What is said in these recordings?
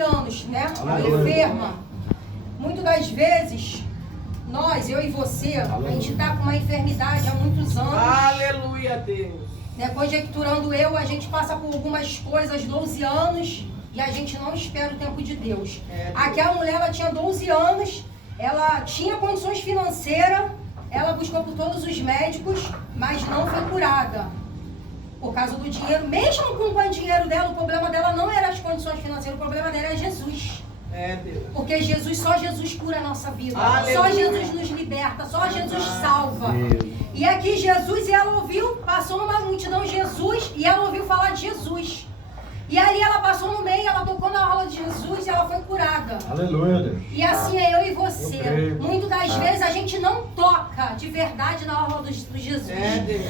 anos, né? Enferma. Muitas das vezes, nós, eu e você, a gente está com uma enfermidade há muitos anos. Aleluia, Deus. Né? Conjecturando a gente passa por algumas coisas, 12 anos, e a gente não espera o tempo de Deus. Aquela mulher, ela tinha 12 anos, ela tinha condições financeiras, ela buscou por todos os médicos, mas não foi curada. Por causa do dinheiro, mesmo com o dinheiro dela, o problema dela não era as condições financeiras, o problema dela era Jesus. Deus. Porque só Jesus cura a nossa vida. Aleluia. Só Jesus nos liberta, só Jesus salva. E aqui Jesus, e ela ouviu, passou numa multidão Jesus, e ela ouviu falar de Jesus. E ali ela passou no meio, ela tocou na rola de Jesus e ela foi curada. Aleluia, Deus. E assim é eu e você. Muitas das vezes a gente não toca de verdade na rola do Jesus.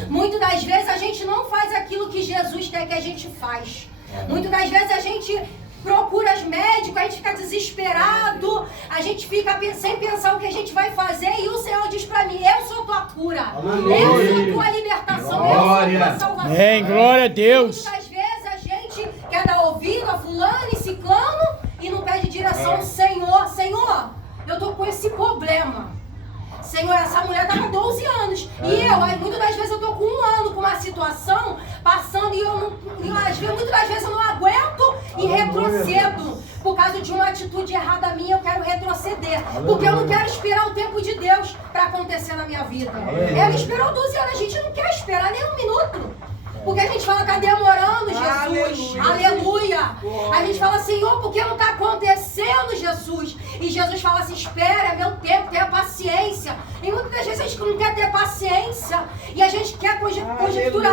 Muitas das vezes a gente não faz aquilo que Jesus quer que a gente faz. Muitas das vezes a gente procura os médicos, a gente fica desesperado, a gente fica sem pensar o que a gente vai fazer, e o Senhor diz pra mim: eu sou tua cura, Aleluia. eu sou tua libertação, Glória. eu sou tua salvação. Amém, glória a Deus. Muitas vezes a gente quer dar ouvido a fulano e ciclano e não pede direção ao Senhor. Senhor, eu tô com esse problema. Senhor, essa mulher tá com 12 anos. E muitas das vezes eu tô com 1 ano com uma situação passando, e muitas das vezes eu não aguento e retrocedo. Por causa de uma atitude errada minha, eu quero retroceder. Porque eu não quero esperar o tempo de Deus para acontecer na minha vida. Ela esperou 12 anos, a gente não quer esperar nem um minuto. Porque a gente fala, tá demorando, Jesus. Aleluia. A gente fala, Senhor, por que não está acontecendo, Jesus? E Jesus fala assim: espera, é meu tempo, tenha paciência. E muitas das vezes a gente não quer ter paciência. E a gente quer conjecturar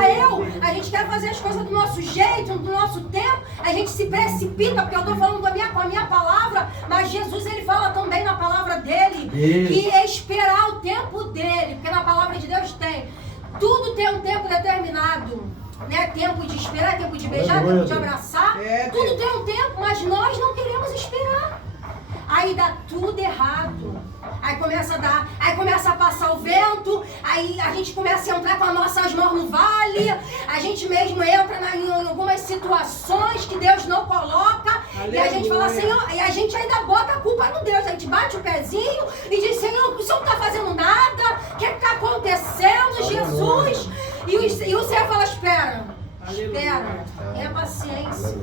a gente quer fazer as coisas do nosso jeito, do nosso tempo. A gente se precipita, porque eu estou falando com a minha palavra, mas Jesus, ele fala também na palavra dele, que é esperar o tempo dele. Porque na palavra de Deus tudo tem um tempo determinado. Né? Tempo de esperar, tempo de beijar, tempo de abraçar. Tudo tem um tempo, mas nós não queremos esperar. Aí dá tudo errado. Aí começa a passar o vento, aí a gente começa a entrar com as nossas mãos no vale, a gente mesmo entra em algumas situações que Deus não coloca. Aleluia. E a gente fala, Senhor, e a gente ainda bota a culpa no Deus. A gente bate o pezinho e diz: Senhor, o Senhor não está fazendo nada, o que está acontecendo, aleluia, Jesus? E o Senhor fala: espera, tenha paciência,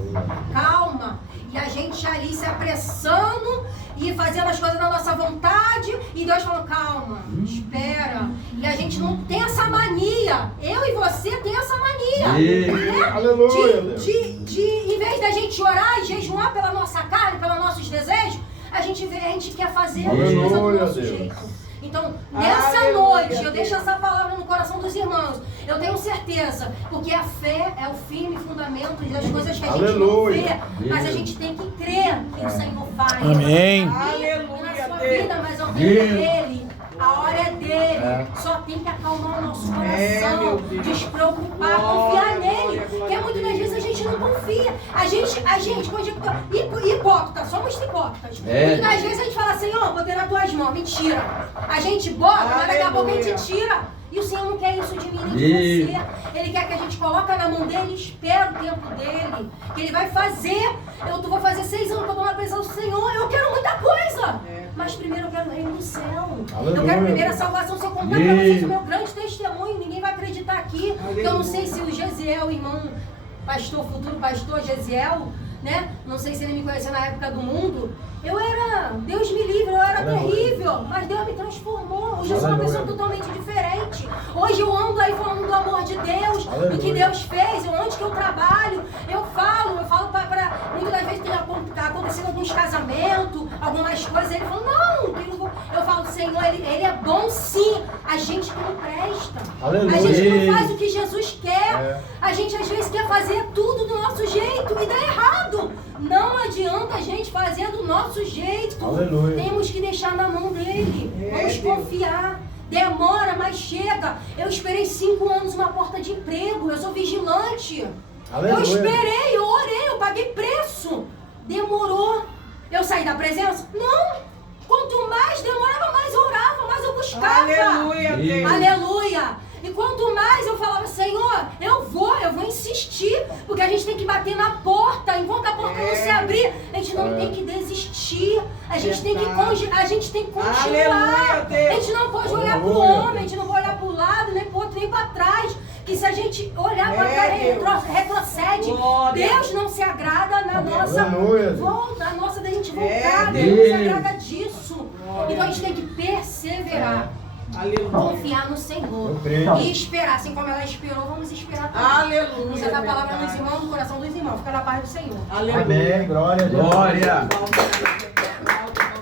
calma. E a gente ali se apressando e fazendo as coisas da nossa vontade, e Deus falou: calma, espera. E a gente não tem essa mania. Eu e você tem essa mania, né? Aleluia. Em vez da gente orar e jejuar pela nossa carne, pelos nossos desejos, a gente quer fazer as coisas do nosso jeito. Então, nessa noite, eu deixo essa palavra no coração dos irmãos. Eu tenho certeza, porque a fé é o firme fundamento das coisas que a gente não vê, mas a gente tem que crer que o Senhor faz. Amém. Aleluia. Na sua vida, mas ao tempo dele, a hora é dele. Só tem que acalmar o nosso coração, despreocupar, confiar nele. Porque muitas das vezes a gente não confia. A gente hipócrita, somos hipócritas. Muitas das vezes a gente fala: Senhor, botei nas tuas mãos. Mentira. A gente bota, mas daqui a pouco a gente tira. E o Senhor não quer isso de mim nem de você. Ele quer que a gente coloque na mão dele e espere o tempo dele. Que ele vai fazer. Eu vou fazer 6 anos para tomar a presença do Senhor. Eu quero muita coisa. Mas primeiro eu quero o reino do céu. Aleluia. Eu quero primeiro a salvação. Se eu contar para vocês o meu grande testemunho, ninguém vai acreditar aqui. Eu não sei se o Gesiel, irmão, futuro pastor Gesiel, né? Não sei se ele me conheceu na época do mundo. Deus me livre, eu era terrível, mas Deus me transformou. Hoje eu sou uma pessoa totalmente diferente. Hoje eu ando aí falando do amor de Deus, do que Deus fez, onde que eu trabalho. Eu falo para muitas das vezes tem acontecido alguns casamentos, algumas coisas. Ele fala: não, eu falo: Senhor, ele é bom sim. A gente que não presta. Aleluia. A gente que não faz o que Jesus quer. A gente às vezes quer fazer tudo do nosso jeito e dá errado. Não adianta a gente fazer do nosso jeito. Aleluia. Temos que deixar na mão dele. Vamos confiar. Demora, mas chega. Eu esperei 5 anos uma porta de emprego. Eu sou vigilante. Aleluia. Eu esperei, eu orei, eu paguei preço. Demorou. Eu saí da presença? Não. Quanto mais demorava, mais eu orava, mais eu buscava. Aleluia. Aleluia. E quanto mais eu falava: Senhor, eu vou insistir, porque a gente tem que bater na porta, enquanto a porta não se abrir, a gente não tem que desistir, a gente tem que continuar, a gente não pode olhar pro homem, a gente não pode olhar pro lado, nem pro outro, nem pra trás, que se a gente olhar para trás, retrocede, Deus não se agrada na nossa volta, a nossa da gente voltar, Deus não se agrada disso, então a gente tem que perseverar. Aleluia. Confiar no Senhor e esperar, assim como ela esperou, vamos esperar também. Aleluia. Usa a palavra dos irmãos, no coração dos irmãos. Fica na paz do Senhor. Aleluia. Amém. Glória a Deus. Glória.